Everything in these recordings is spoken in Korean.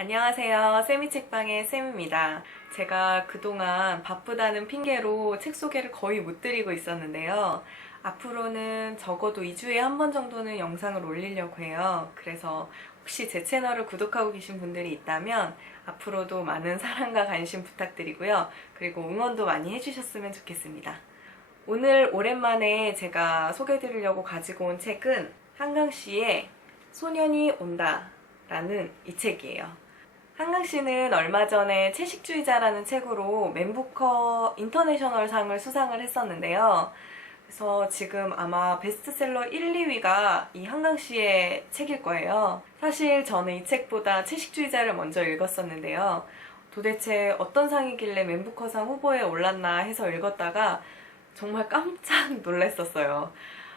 안녕하세요. 세미책방의 쌤입니다. 제가 그동안 바쁘다는 핑계로 책 소개를 거의 못 드리고 있었는데요. 앞으로는 적어도 2주에 한 번 정도는 영상을 올리려고 해요. 그래서 혹시 제 채널을 구독하고 계신 분들이 있다면 앞으로도 많은 사랑과 관심 부탁드리고요. 그리고 응원도 많이 해주셨으면 좋겠습니다. 오늘 오랜만에 제가 소개해드리려고 가지고 온 책은 한강씨의 소년이 온다 라는 이 책이에요. 한강씨는 얼마 전에 채식주의자라는 책으로 맨부커 인터내셔널 상을 수상을 했었는데요. 그래서 지금 아마 베스트셀러 1, 2위가 이 한강씨의 책일 거예요. 사실 저는 이 책보다 채식주의자를 먼저 읽었었는데요. 도대체 어떤 상이길래 맨부커상 후보에 올랐나 해서 읽었다가 정말 깜짝 놀랐었어요.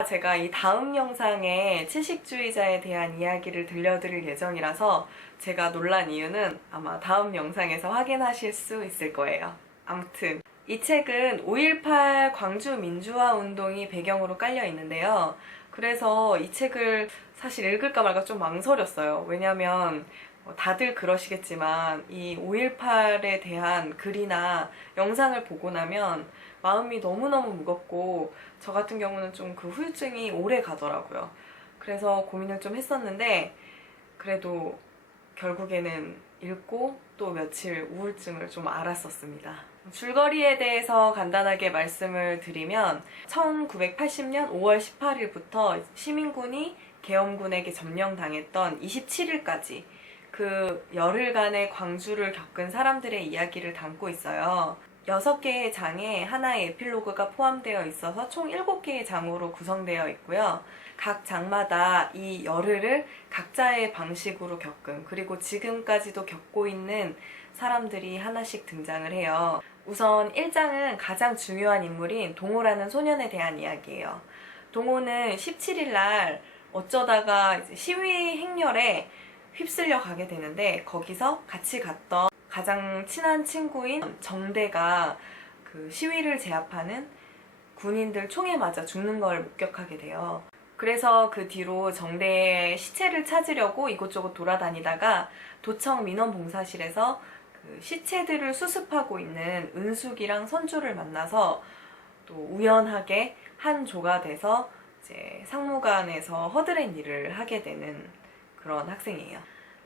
제가 이 다음 영상에 채식주의자에 대한 이야기를 들려드릴 예정이라서 제가 놀란 이유는 아마 다음 영상에서 확인하실 수 있을 거예요. 아무튼 이 책은 5.18 광주 민주화 운동이 배경으로 깔려 있는데요. 그래서 이 책을 사실 읽을까 말까 좀 망설였어요. 왜냐면 다들 그러시겠지만 이 5.18에 대한 글이나 영상을 보고 나면 마음이 너무너무 무겁고 저 같은 경우는 좀 그 후유증이 오래 가더라고요. 그래서 고민을 좀 했었는데 그래도 결국에는 읽고 또 며칠 우울증을 좀 앓았었습니다. 줄거리에 대해서 간단하게 말씀을 드리면 1980년 5월 18일부터 시민군이 계엄군에게 점령당했던 27일까지 그 열흘간의 광주를 겪은 사람들의 이야기를 담고 있어요. 6개의 장에 하나의 에필로그가 포함되어 있어서 총 7개의 장으로 구성되어 있고요. 각 장마다 이 열흘을 각자의 방식으로 겪은, 그리고 지금까지도 겪고 있는 사람들이 하나씩 등장을 해요. 우선 1장은 가장 중요한 인물인 동호라는 소년에 대한 이야기예요. 동호는 17일 날 어쩌다가 시위 행렬에 휩쓸려 가게 되는데 거기서 같이 갔던 가장 친한 친구인 정대가 그 시위를 제압하는 군인들 총에 맞아 죽는 걸 목격하게 돼요. 그래서 그 뒤로 정대의 시체를 찾으려고 이곳저곳 돌아다니다가 도청 민원봉사실에서 그 시체들을 수습하고 있는 은숙이랑 선주를 만나서 또 우연하게 한 조가 돼서 이제 상무관에서 허드렛 일을 하게 되는 그런 학생이에요.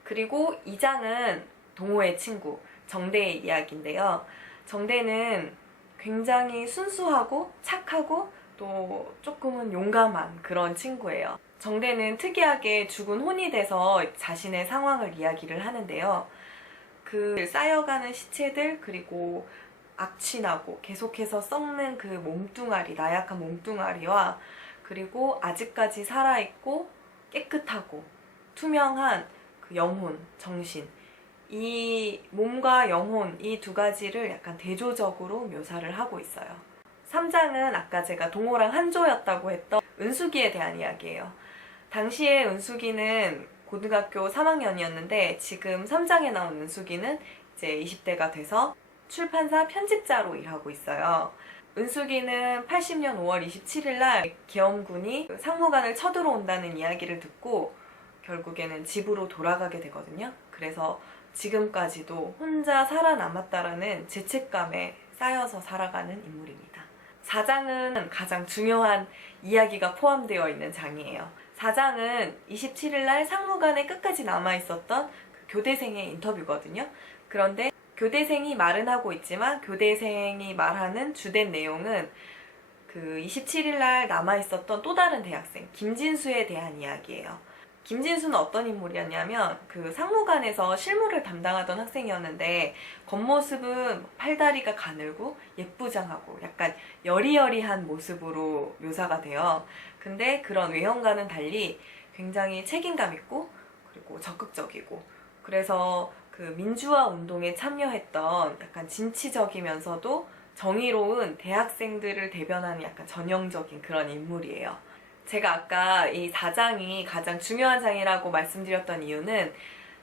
그리고 2장은 동호의 친구 정대의 이야기인데요. 정대는 굉장히 순수하고 착하고 또 조금은 용감한 그런 친구예요. 정대는 특이하게 죽은 혼이 돼서 자신의 상황을 이야기를 하는데요. 그 쌓여가는 시체들, 그리고 악취나고 계속해서 썩는 그 몸뚱아리, 나약한 몸뚱아리와 그리고 아직까지 살아있고 깨끗하고 투명한 그 영혼, 정신, 이 몸과 영혼, 이 두 가지를 약간 대조적으로 묘사를 하고 있어요. 3장은 아까 제가 동호랑 한조였다고 했던 은숙이에 대한 이야기예요. 당시에 은숙이는 고등학교 3학년이었는데 지금 3장에 나온 은숙이는 이제 20대가 돼서 출판사 편집자로 일하고 있어요. 은숙이는 80년 5월 27일 날 계엄군이 상무관을 쳐들어온다는 이야기를 듣고 결국에는 집으로 돌아가게 되거든요. 그래서 지금까지도 혼자 살아남았다라는 죄책감에 쌓여서 살아가는 인물입니다. 4장은 가장 중요한 이야기가 포함되어 있는 장이에요. 4장은 27일 날 상무관에 끝까지 남아있었던 그 교대생의 인터뷰거든요. 그런데 교대생이 말은 하고 있지만 교대생이 말하는 주된 내용은 그 27일 날 남아있었던 또 다른 대학생 김진수에 대한 이야기예요. 김진수는 어떤 인물이었냐면 그 상무관에서 실무를 담당하던 학생이었는데 겉모습은 팔다리가 가늘고 예쁘장하고 약간 여리여리한 모습으로 묘사가 돼요. 근데 그런 외형과는 달리 굉장히 책임감 있고 그리고 적극적이고 그래서 그 민주화 운동에 참여했던 약간 진취적이면서도 정의로운 대학생들을 대변하는 약간 전형적인 그런 인물이에요. 제가 아까 이 4장이 가장 중요한 장이라고 말씀드렸던 이유는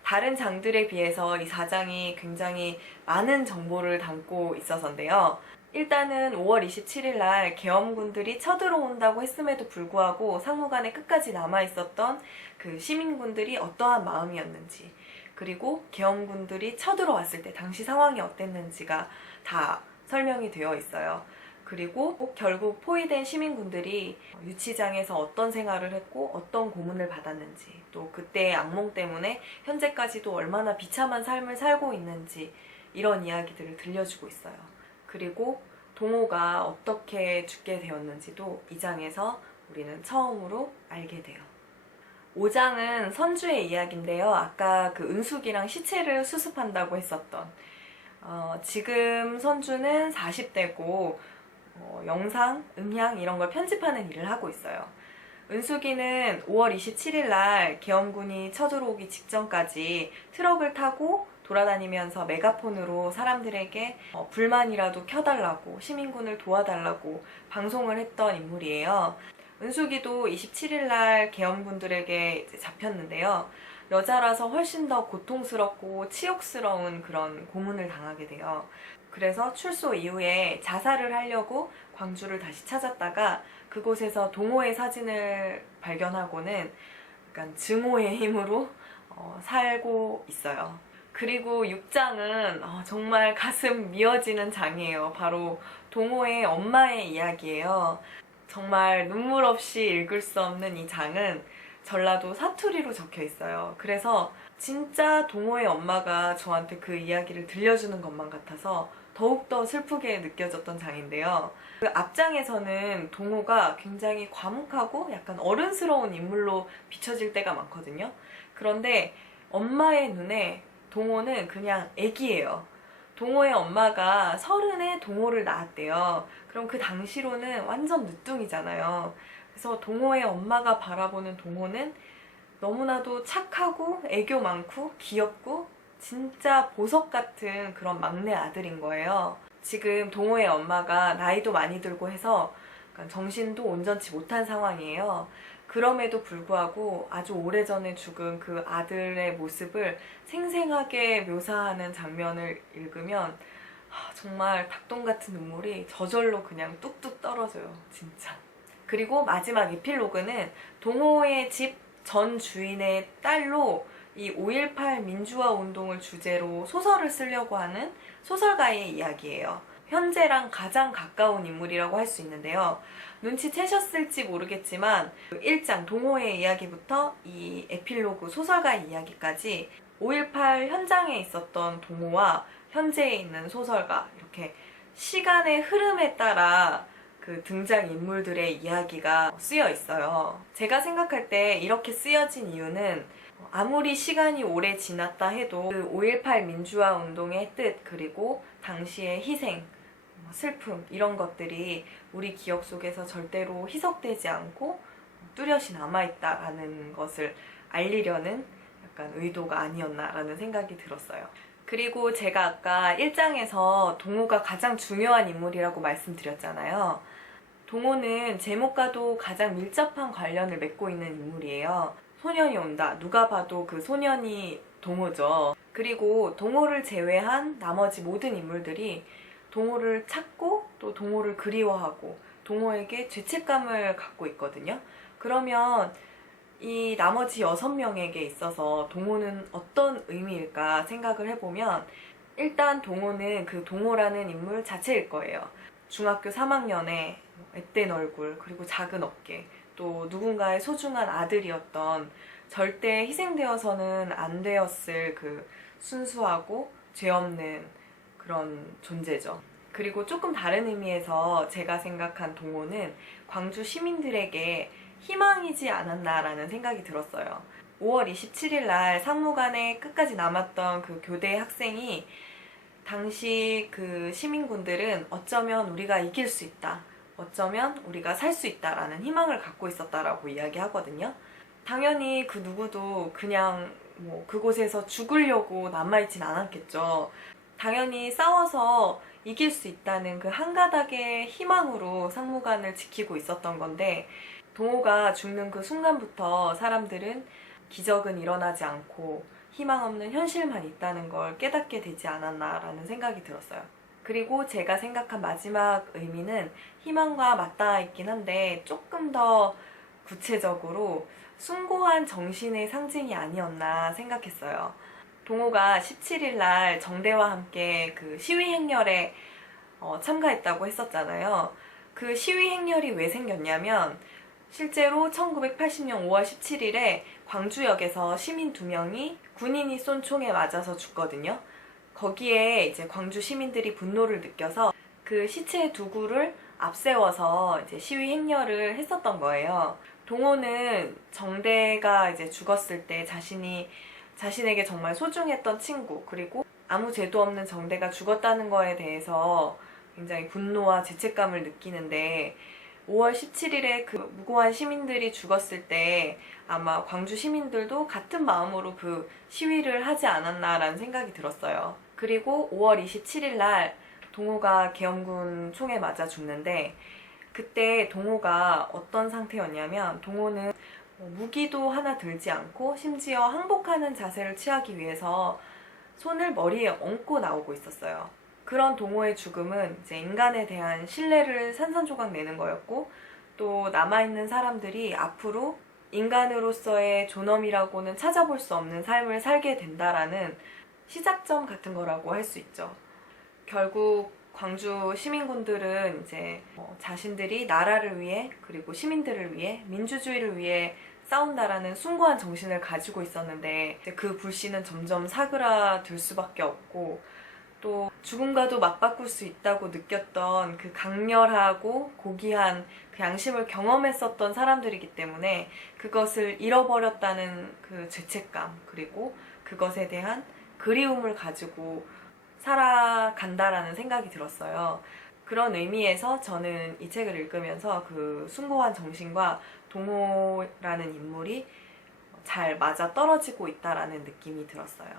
다른 장들에 비해서 이 4장이 굉장히 많은 정보를 담고 있어서인데요. 일단은 5월 27일 날 계엄군들이 쳐들어온다고 했음에도 불구하고 상무관에 끝까지 남아있었던 그 시민군들이 어떠한 마음이었는지, 그리고 계엄군들이 쳐들어왔을 때 당시 상황이 어땠는지가 다 설명이 되어 있어요. 그리고 결국 포위된 시민군들이 유치장에서 어떤 생활을 했고 어떤 고문을 받았는지, 또 그때의 악몽 때문에 현재까지도 얼마나 비참한 삶을 살고 있는지, 이런 이야기들을 들려주고 있어요. 그리고 동호가 어떻게 죽게 되었는지도 이 장에서 우리는 처음으로 알게 돼요. 5장은 선주의 이야기인데요. 아까 그 은숙이랑 시체를 수습한다고 했었던, 지금 선주는 40대고 영상, 음향 이런 걸 편집하는 일을 하고 있어요. 은숙이는 5월 27일 날 계엄군이 쳐들어오기 직전까지 트럭을 타고 돌아다니면서 메가폰으로 사람들에게 불만이라도 켜달라고, 시민군을 도와달라고 방송을 했던 인물이에요. 은숙이도 27일 날 계엄군들에게 이제 잡혔는데요. 여자라서 훨씬 더 고통스럽고 치욕스러운 그런 고문을 당하게 돼요. 그래서 출소 이후에 자살을 하려고 광주를 다시 찾았다가 그곳에서 동호의 사진을 발견하고는 약간 증오의 힘으로 살고 있어요. 그리고 6장은 정말 가슴 미어지는 장이에요. 바로 동호의 엄마의 이야기예요. 정말 눈물 없이 읽을 수 없는 이 장은 전라도 사투리로 적혀 있어요. 그래서 진짜 동호의 엄마가 저한테 그 이야기를 들려주는 것만 같아서 더욱더 슬프게 느껴졌던 장인데요. 그 앞장에서는 동호가 굉장히 과묵하고 약간 어른스러운 인물로 비춰질 때가 많거든요. 그런데 엄마의 눈에 동호는 그냥 애기예요. 동호의 엄마가 30에 동호를 낳았대요. 그럼 그 당시로는 완전 늦둥이잖아요. 그래서 동호의 엄마가 바라보는 동호는 너무나도 착하고 애교 많고 귀엽고 진짜 보석 같은 그런 막내 아들인 거예요. 지금 동호의 엄마가 나이도 많이 들고 해서 정신도 온전치 못한 상황이에요. 그럼에도 불구하고 아주 오래전에 죽은 그 아들의 모습을 생생하게 묘사하는 장면을 읽으면 정말 닭똥 같은 눈물이 저절로 그냥 뚝뚝 떨어져요, 진짜. 그리고 마지막 에필로그는 동호의 집 전 주인의 딸로 이 5.18 민주화 운동을 주제로 소설을 쓰려고 하는 소설가의 이야기예요. 현재랑 가장 가까운 인물이라고 할 수 있는데요. 눈치채셨을지 모르겠지만 1장 동호의 이야기부터 이 에필로그 소설가의 이야기까지 5.18 현장에 있었던 동호와 현재에 있는 소설가, 이렇게 시간의 흐름에 따라 그 등장인물들의 이야기가 쓰여 있어요. 제가 생각할 때 이렇게 쓰여진 이유는 아무리 시간이 오래 지났다 해도 그 5.18 민주화 운동의 뜻, 그리고 당시의 희생, 슬픔 이런 것들이 우리 기억 속에서 절대로 희석되지 않고 뚜렷이 남아있다라는 것을 알리려는 약간 의도가 아니었나라는 생각이 들었어요. 그리고 제가 아까 1장에서 동호가 가장 중요한 인물이라고 말씀드렸잖아요. 동호는 제목과도 가장 밀접한 관련을 맺고 있는 인물이에요. 소년이 온다. 누가 봐도 그 소년이 동호죠. 그리고 동호를 제외한 나머지 모든 인물들이 동호를 찾고 또 동호를 그리워하고 동호에게 죄책감을 갖고 있거든요. 그러면 이 나머지 6명에게 있어서 동호는 어떤 의미일까 생각을 해보면 일단 동호는 그 동호라는 인물 자체일 거예요. 중학교 3학년에 앳된 얼굴, 그리고 작은 어깨, 또 누군가의 소중한 아들이었던, 절대 희생되어서는 안 되었을 그 순수하고 죄 없는 그런 존재죠. 그리고 조금 다른 의미에서 제가 생각한 동호는 광주 시민들에게 희망이지 않았나라는 생각이 들었어요. 5월 27일 날 상무관에 끝까지 남았던 그 교대 학생이 당시 그 시민군들은 어쩌면 우리가 이길 수 있다, 어쩌면 우리가 살 수 있다라는 희망을 갖고 있었다라고 이야기하거든요. 당연히 그 누구도 그냥 그곳에서 죽으려고 남아있진 않았겠죠. 당연히 싸워서 이길 수 있다는 그 한 가닥의 희망으로 상무관을 지키고 있었던 건데, 동호가 죽는 그 순간부터 사람들은 기적은 일어나지 않고 희망 없는 현실만 있다는 걸 깨닫게 되지 않았나라는 생각이 들었어요. 그리고 제가 생각한 마지막 의미는 희망과 맞닿아 있긴 한데 조금 더 구체적으로 숭고한 정신의 상징이 아니었나 생각했어요. 동호가 17일 날 정대와 함께 그 시위 행렬에 참가했다고 했었잖아요. 그 시위 행렬이 왜 생겼냐면 실제로 1980년 5월 17일에 광주역에서 시민 2명이 군인이 쏜 총에 맞아서 죽거든요. 거기에 이제 광주 시민들이 분노를 느껴서 그 시체 두 구를 앞세워서 이제 시위 행렬을 했었던 거예요. 동호는 정대가 이제 죽었을 때 자신에게 정말 소중했던 친구, 그리고 아무 죄도 없는 정대가 죽었다는 거에 대해서 굉장히 분노와 죄책감을 느끼는데 5월 17일에 그 무고한 시민들이 죽었을 때 아마 광주 시민들도 같은 마음으로 그 시위를 하지 않았나라는 생각이 들었어요. 그리고 5월 27일 날 동호가 계엄군 총에 맞아 죽는데 그때 동호가 어떤 상태였냐면 동호는 무기도 하나 들지 않고 심지어 항복하는 자세를 취하기 위해서 손을 머리에 얹고 나오고 있었어요. 그런 동호의 죽음은 이제 인간에 대한 신뢰를 산산조각 내는 거였고 또 남아있는 사람들이 앞으로 인간으로서의 존엄이라고는 찾아볼 수 없는 삶을 살게 된다라는 시작점 같은 거라고 할 수 있죠. 결국 광주 시민군들은 이제 자신들이 나라를 위해 그리고 시민들을 위해 민주주의를 위해 싸운다라는 숭고한 정신을 가지고 있었는데 그 불씨는 점점 사그라들 수밖에 없고 또 죽음과도 맞바꿀 수 있다고 느꼈던 그 강렬하고 고귀한 그 양심을 경험했었던 사람들이기 때문에 그것을 잃어버렸다는 그 죄책감 그리고 그것에 대한 그리움을 가지고 살아간다라는 생각이 들었어요. 그런 의미에서 저는 이 책을 읽으면서 그 숭고한 정신과 동호라는 인물이 잘 맞아 떨어지고 있다라는 느낌이 들었어요.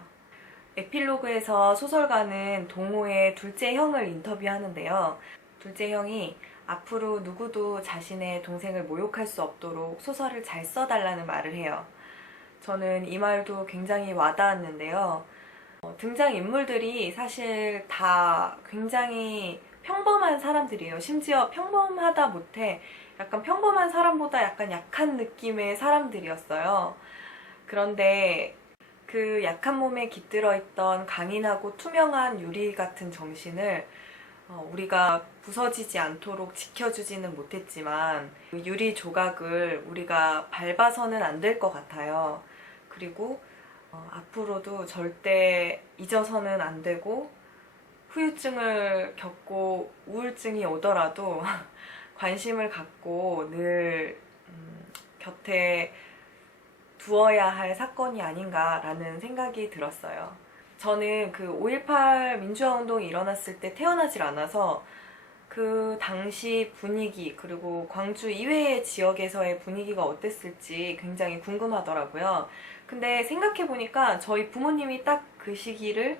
에필로그에서 소설가는 동호의 둘째 형을 인터뷰하는데요. 둘째 형이 앞으로 누구도 자신의 동생을 모욕할 수 없도록 소설을 잘 써달라는 말을 해요. 저는 이 말도 굉장히 와닿았는데요. 등장인물들이 사실 다 굉장히 평범한 사람들이에요. 심지어 평범하다 못해 약간 평범한 사람보다 약간 약한 느낌의 사람들이었어요. 그런데 그 약한 몸에 깃들어 있던 강인하고 투명한 유리 같은 정신을 우리가 부서지지 않도록 지켜주지는 못했지만 그 유리 조각을 우리가 밟아서는 안 될 것 같아요. 그리고 앞으로도 절대 잊어서는 안 되고 후유증을 겪고 우울증이 오더라도 관심을 갖고 늘 곁에 두어야 할 사건이 아닌가라는 생각이 들었어요. 저는 그 5.18 민주화 운동이 일어났을 때 태어나질 않아서 그 당시 분위기 그리고 광주 이외의 지역에서의 분위기가 어땠을지 굉장히 궁금하더라고요. 근데 생각해보니까 저희 부모님이 딱 그 시기를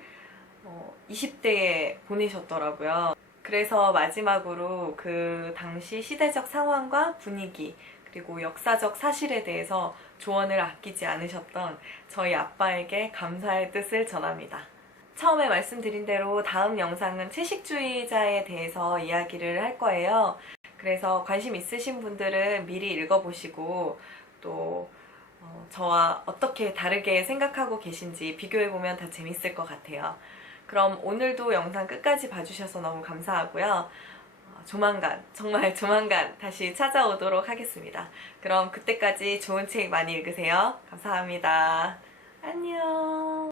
20대에 보내셨더라고요. 그래서 마지막으로 그 당시 시대적 상황과 분위기 그리고 역사적 사실에 대해서 조언을 아끼지 않으셨던 저희 아빠에게 감사의 뜻을 전합니다. 처음에 말씀드린 대로 다음 영상은 채식주의자에 대해서 이야기를 할 거예요. 그래서 관심 있으신 분들은 미리 읽어보시고 또 저와 어떻게 다르게 생각하고 계신지 비교해보면 더 재밌을 것 같아요. 그럼 오늘도 영상 끝까지 봐주셔서 너무 감사하고요. 조만간, 정말 조만간 다시 찾아오도록 하겠습니다. 그럼 그때까지 좋은 책 많이 읽으세요. 감사합니다. 안녕.